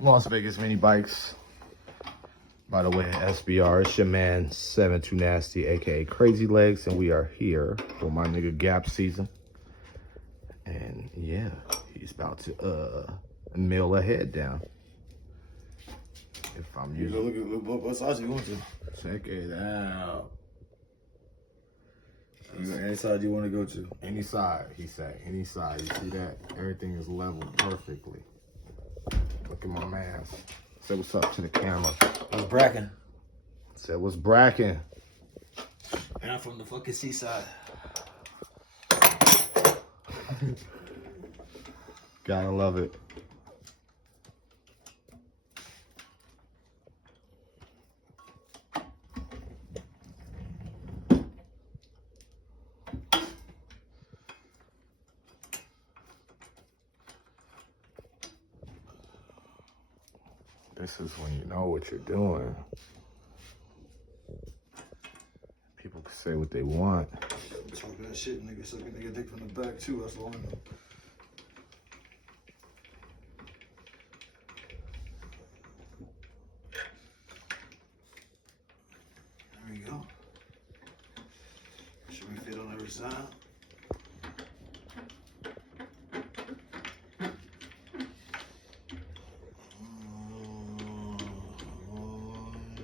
Las Vegas Mini Bikes. By the way, SBR, it's your man 72 Nasty, aka Crazy Legs, and we are here for my nigga Gap season. And yeah, he's about to mill a head down. If I'm using, look what size you want to. check it out. Any side you want to go to? Any side, he said. Any side. You see that? Everything is leveled perfectly. Look at my man. Say what's up to the camera. What's Bracken? Said what's bracking. And I'm from the fucking seaside. Gotta love it. This is when you know what you're doing. People can say what they want. I'm talking that shit, nigga. Sucking nigga dick from the back too. That's all I know. There we go. Should we fit on every side?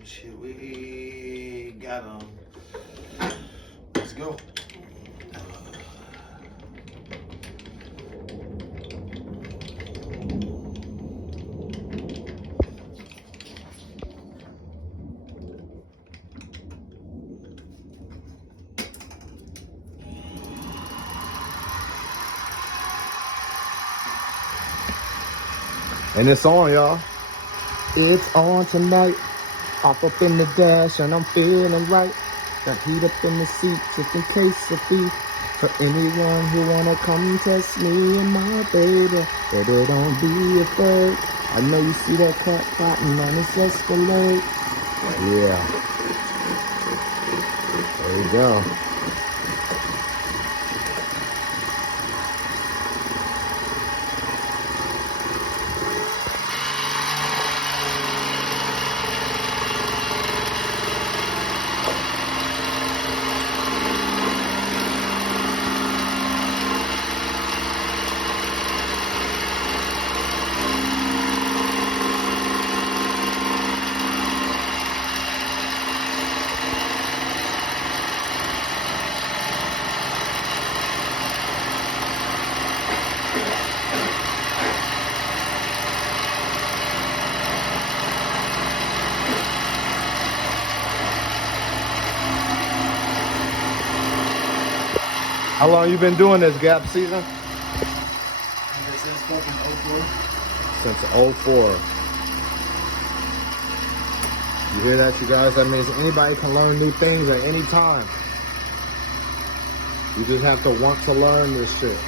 Shit, we got them. Let's go. And it's on, y'all. It's on tonight. Hop up in the dash and I'm feeling right. Got heat up in the seat just in case of beef. For anyone who wanna come test me and my baby, baby don't be afraid. I know you see that cut cotton on his Escalade. Yeah. There you go. How long you been doing this Gap season? Since fucking 04. Since 04. You hear that, you guys? That means anybody can learn new things at any time. You just have to want to learn this shit.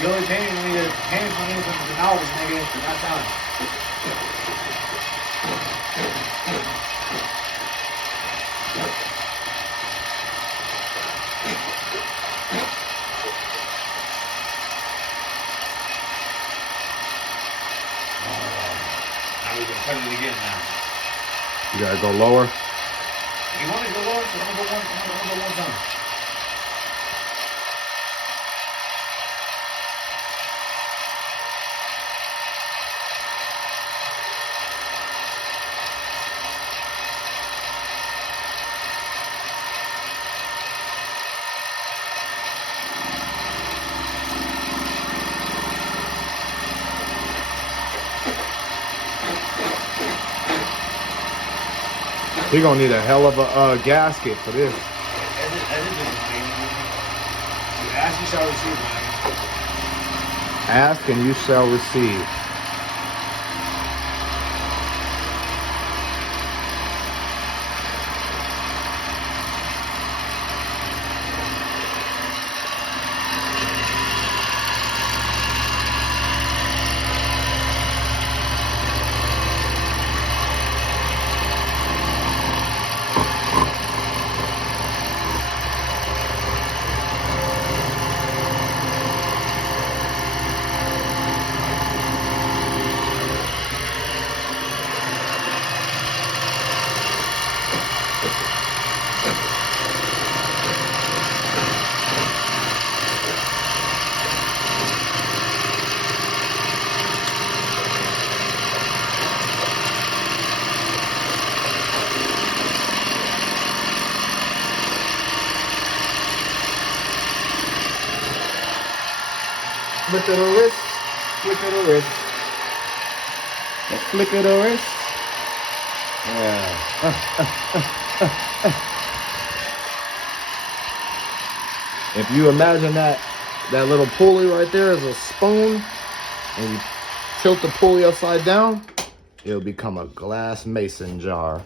The only thing you need is hands on him from the knowledge, nigga. You're not telling. Now we can turn it again now. You gotta go lower. You want to go lower? I'm gonna go one time. He gonna need a hell of a gasket for this. Ask, you shall receive, man. Ask and you shall receive. Flick of the wrist. Flick of the wrist. A flick of the wrist. Yeah. If you imagine that little pulley right there is a spoon, and you tilt the pulley upside down, it'll become a glass mason jar.